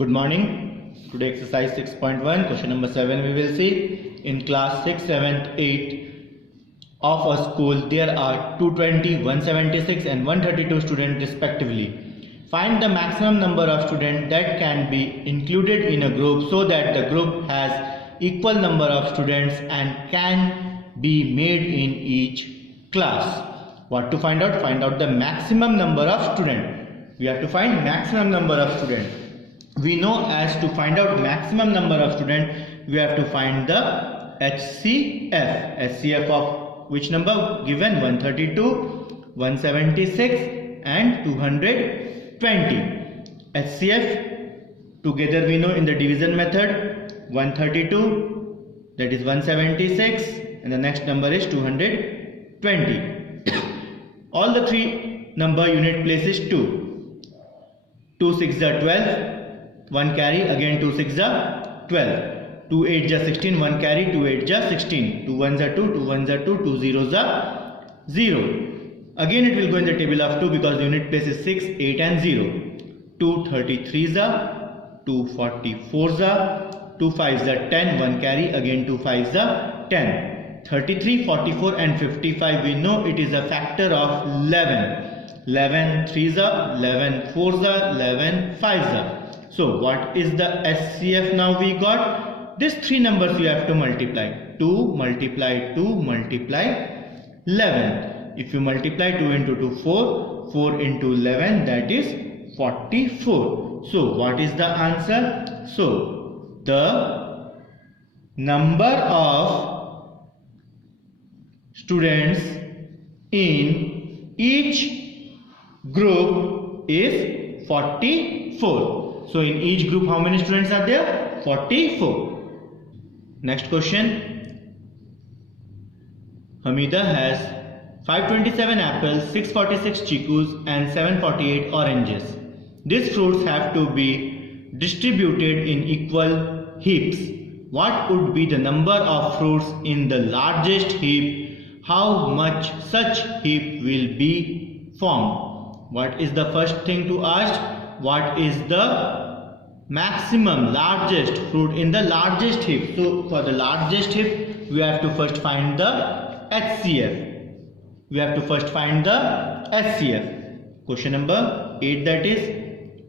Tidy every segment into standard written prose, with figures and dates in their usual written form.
Good morning. Today exercise 6.1 question number 7 we will see. In class 6, 7, 8 of a school there are 220, 176 and 132 students respectively. Find the maximum number of students that can be included in a group so that the group has equal number of students and can be made in each class. What to find out? Find out the maximum number of students. We have to find maximum number of students. We know as to find out maximum number of students, we have to find the HCF. HCF of which number? Given 132, 176 and 220. HCF together we know in the division method 132, that is 176, and the next number is 220. All the three number unit place is 2. 2 6 are 12. 1 carry, again 2 6 are 12. 2 8 are 16, 1 carry, 2 8 are 16. 2 1 are 2, 2 1 are 2, 2 0 are 0. Again it will go in the table of 2 because the unit place is 6, 8 and 0. 2 33s are, 2 44s are, 2 5s are 10, 1 carry, again 2 5s are 10. 33, 44 and 55 we know it is a factor of 11. 11 3s are, 11 4s are, 11 5s are. So what is the HCF now we got? These three numbers you have to multiply. 2 multiply 2 multiply 11. If you multiply 2 into 2 4, 4 into 11 that is 44. So what is the answer? So the number of students in each group is 44. So in each group how many students are there? 44. Next question. Hamida has 527 apples, 646 chikus and 748 oranges. These fruits have to be distributed in equal heaps. What would be the number of fruits in the largest heap? How much such heap will be formed? What is the first thing to ask? What is the maximum largest fruit in the largest heap? So for the largest heap we have to first find the HCF. We have to first find the HCF. Question number 8, that is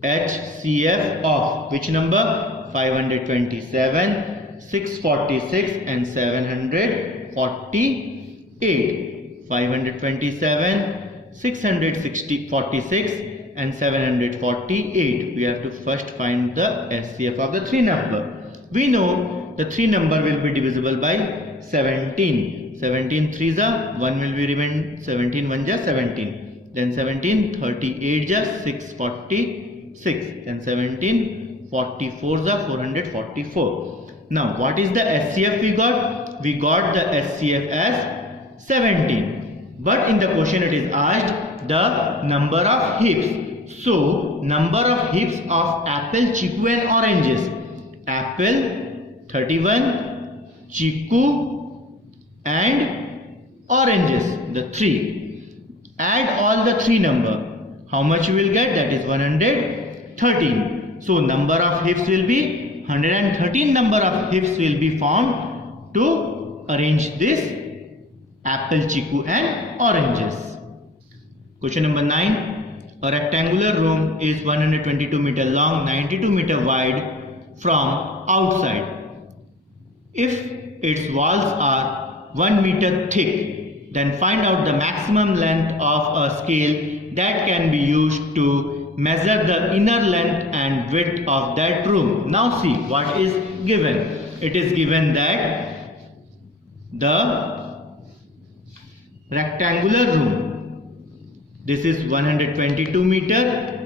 HCF of which number? 527, 646 and 748. 527, 646 and 748. We have to first find the HCF of the three number. We know the three number will be divisible by 17. 17 3s are, 1 will be remain, 17 1 is 17. Then 17 38 is 646. Then 17 44 is 444. Now what is the HCF we got? We got the HCF as 17. But in the question it is asked the number of heaps. So number of heaps of apple, chiku and oranges. Apple 31, chiku and oranges, the three. Add all the three number. How much you will get? That is 113. So number of heaps will be 113 number of heaps will be found to arrange this apple, chiku and oranges. Question number 9. A rectangular room is 122 meter long, 92 meter wide from outside. If its walls are 1 meter thick, then find out the maximum length of a scale that can be used to measure the inner length and width of that room. Now see what is given. It is given that the rectangular room, this is 122 meter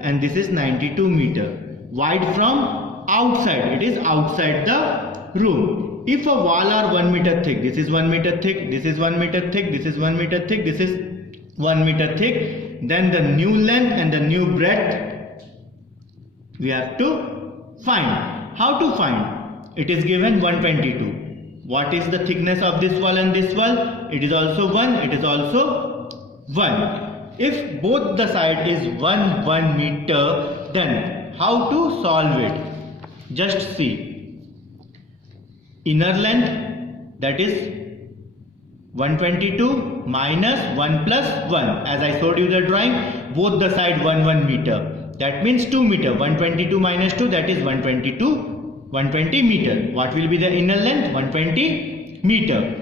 and this is 92 meter wide from outside. It is outside the room. If a wall are 1 meter thick, this is 1 meter thick, this is 1 meter thick, this is 1 meter thick, this is 1 meter thick, then the new length and the new breadth we have to find. How to find? It is given 122. What is the thickness of this wall and this wall? It is also 1, it is also 1. If both the side is 1 meter, then how to solve it? Just see. Inner length, that is 122 minus 1 plus 1. As I showed you the drawing, both the side 1 meter. That means 2 meter. 122 minus 2, that is 120 meter. What will be the inner length? 120 meter.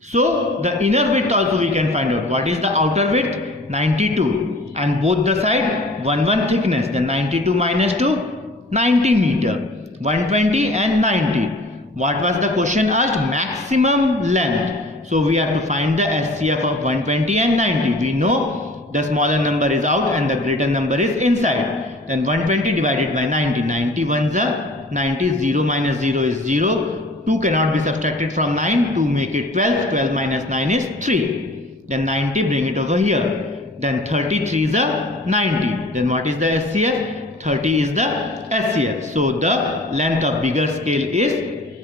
So the inner width also we can find out. What is the outer width? 92. And both the side 1 thickness. Then 92 minus 2, 90 meter. 120 and 90. What was the question asked? Maximum length. So we have to find the SCF of 120 and 90. We know the smaller number is out and the greater number is inside. Then 120 divided by 90. 90 ones are 90. 0 minus 0 is 0. 2 cannot be subtracted from 9. 2 make it 12. 12 minus 9 is 3. Then 90, bring it over here. Then 33 is a 90. Then what is the SCF? 30 is the SCF. So the length of bigger scale is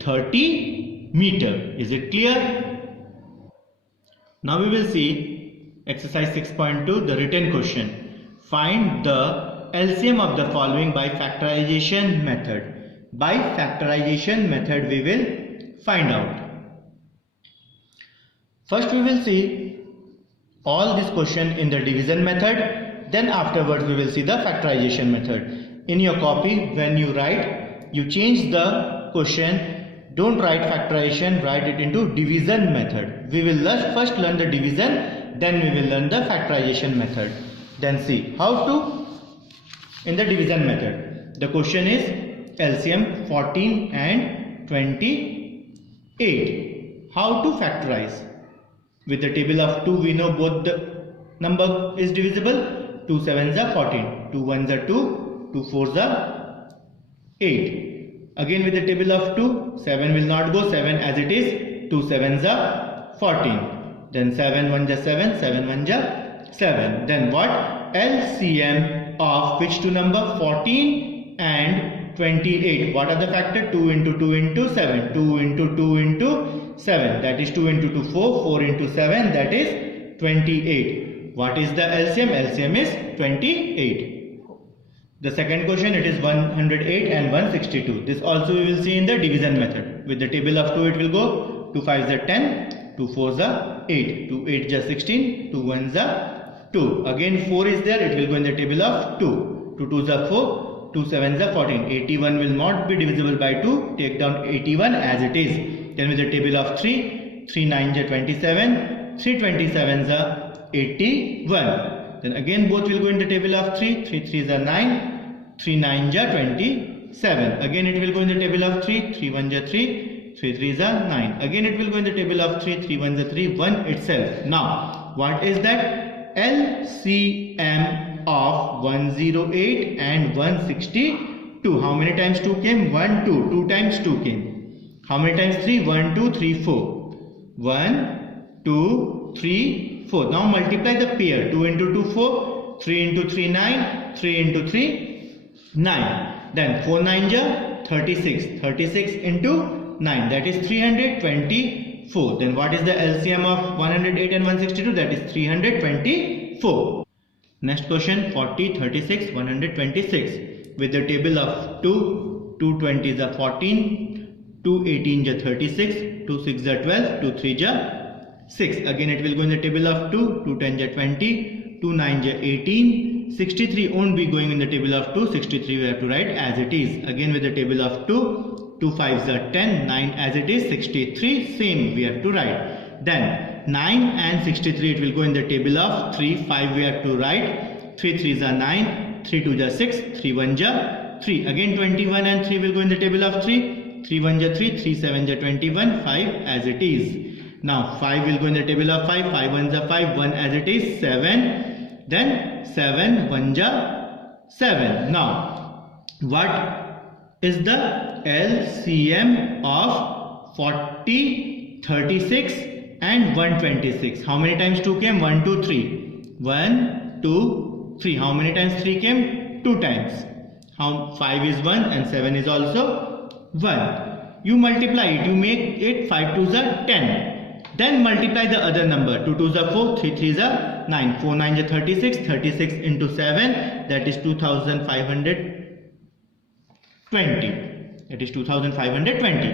30 meter. Is it clear? Now we will see exercise 6.2, the written question. Find the LCM of the following by factorization method. By factorization method we will find out. First we will see all this question in the division method. Then afterwards we will see the factorization method. In your copy, when you write, you change the question. Don't write factorization, write it into division method. We will first learn the division, then we will learn the factorization method. Then see how to. In the division method, the question is LCM 14 and 28. How to factorize? With the table of 2 we know both the number is divisible. 2 7s are 14, 2 1s are 2, 2 4s are 8. Again with the table of 2, 7 will not go, 7 as it is, 2 7s are 14. Then 7 1s are 7, 7 1s are 7. Then what? LCM of which two number? 14 and 28. What are the factor? 2 into 2 into 7. 2 into 2 into 7. That is 2 into 2 4. 4 into 7. That is 28. What is the LCM? LCM is 28. The second question, it is 108 and 162. This also we will see in the division method. With the table of 2 it will go. 2 5s are 10. 2 4s are 8. 2 8s are 16. 2 1s are 2. Again 4 is there. It will go in the table of 2. 2 2s are 4. 2 7s are 14. 81 will not be divisible by 2. Take down 81 as it is. Then with the table of 3. 3 9s are 27. 3 27s are 81. Then again both will go in the table of 3. 3 3s are 9. 3 9s are 27. Again it will go in the table of 3. 3 1s are 3. 3 3s are 9. Again it will go in the table of 3. 3 1s are 3. 1 itself. Now what is that? LCM of 108 and 162. How many times 2 came? 1 2. 2 times 2 came. How many times 3? 1 2 3 4. 1 2 3 4. Now multiply the pair. 2 into 2 4. 3 into 3 9. 3 into 3 9. Then 4 9s are 36. 36 into 9. That is 324. Then what is the LCM of 108 and 162? That is 324. Next question, 40, 36, 126. With the table of 2, 2 20s are 14, 2 18s are 36, 2 6s are 12, 2 3s are 6. Again it will go in the table of 2, 2 10s are 20, 2 9s are 18, 63 won't be going in the table of 2, 63 we have to write as it is. Again with the table of 2, 2 5s are 10, 9 as it is, 63 same we have to write. Then 9 and 63 it will go in the table of 3, 5 we have to write, 3 3s are 9, 3 2s are 6, 3 1s are 3. Again 21 and 3 will go in the table of 3, 3 1s are 3, 3 7s are 21, 5 as it is. Now 5 will go in the table of 5, 5 1s are 5, 1 as it is, 7, then 7 1s are 7. Now what is the LCM of 40, 36 and 126? How many times 2 came? 1 2 3. 1 2 3. How many times 3 came? 2 times. How 5 is 1 and 7 is also 1. You multiply it, you make it 5 2s are 10. Then multiply the other number. 2 2s are 4, 3 3s are 9, 4 9s are 36, 36 into 7, that is 2500. 20. It is 2520.